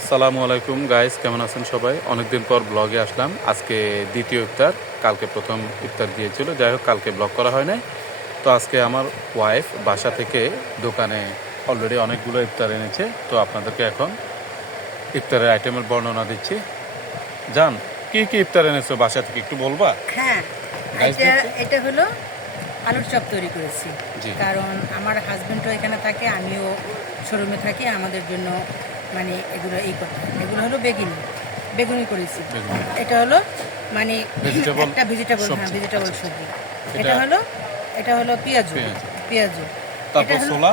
আসসালামু আলাইকুম গাইস, কেমন আছেন সবাই? অনেকদিন পর ব্লগে আসলাম। আজকে দ্বিতীয় ইফতার, কালকে প্রথম ইফতার দিয়েছিল। যাই হোক, কালকে ব্লগ করা হয় নাই। তো আজকে আমার ওয়াইফ বাসা থেকে দোকানে অলরেডি অনেকগুলো ইফতার এনেছে। তো আপনাদেরকে এখন ইফতারের আইটেমের বর্ণনা দিচ্ছি। জান, কি কি ইফতার এনেছো বাসা থেকে একটু বলবা? হ্যাঁ, গাইস এটা দেখতে এটা হলো আলুর চপ তৈরি করেছি। জি। কারণ আমার হাজবেন্ডও এখানে থাকে, আমিও শোরুমে থাকি, আমাদের জন্য মানে এগুলো করতে হয়। এগুলো হলো বেগুনি করেছি। বেগুনি। এটা হলো মানে ভেজিটেবল একটা ভেজিটেবল, হ্যাঁ সবজি। ভেজিটেবল আচ্ছা, সবজি। এটা এটা হলো পেঁয়াজু। পেঁয়াজ, পেঁয়াজু এটা তারপর হলো ছোলা,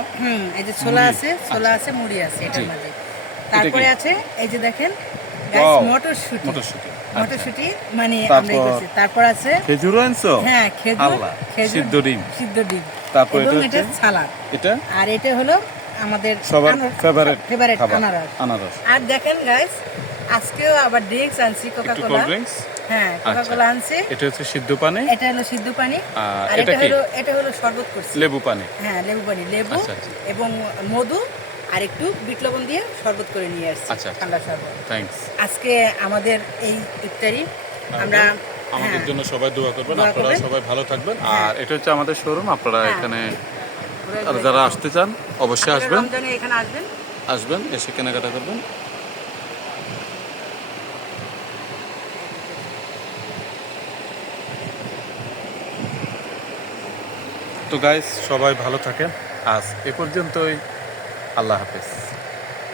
এই যে ছোলা মুড়ি। আছে, আচ্ছা, মুড়ি আছে জি। এটার মাঝে। এটা কি? তারপরে আছে এই যে দেখেন গাইস, ওয়াও, মটরশুঁটি। মটরশুঁটি। আচ্ছা, মটরশুঁটি মানে আমরা তারপর করছি। তারপর আছে খেজুরও আনছো? হ্যাঁ খেজুর, আল্লাহ, সিদ্ধ ডিম। সিদ্ধ ডিম তারপর এবং এটা এটা হচ্ছে সালাদ। এটা আর এটা হলো আমাদের সবার ফেভারিট ফেভারিট খাবার, আনারস। আনারস। আর দেখেন গাইস, আজকেও আবার ড্রিঙ্কস আনছি, কোকা একটু কোলা। Cold drinks. হ্যাঁ, কোকা আচ্ছা, কোলা আনছি। এটা হচ্ছে সিদ্ধ পানি, এটা হলো সিদ্ধ পানি। আর এটা কি? এটা হলো শরবত করছি। লেবু পানি। হ্যাঁ, লেবু পানি, লেবু আচ্ছা, আচ্ছা, এবং মধু আর একটু বিট লবণ দিয়ে শরবত করে নিয়ে আসছি। আচ্ছা, ঠান্ডা শরবত। থ্যাঙ্কস। আজকে আমাদের এই ইফতারি আমরা আমাদের হ্যাঁ, জন্য সবাই দোয়া করবেন, দোয়া আপনারা করবেন। সবাই ভালো থাকবেন। হ্যাঁ। আর এটা হচ্ছে আমাদের শোরুম, আপনারা হ্যাঁ। এখানে ঘুরে আর ঘুরে যারা খাবো। আসতে চান অবশ্যই আপনারা আসবেন, রমজানে এখানে আসবেন। আসবেন, এসে কেনাকাটা করবেন। তো গাইস, সবাই ভালো থাকেন। আজ এ পর্যন্তই। আল্লাহ হাফেজ।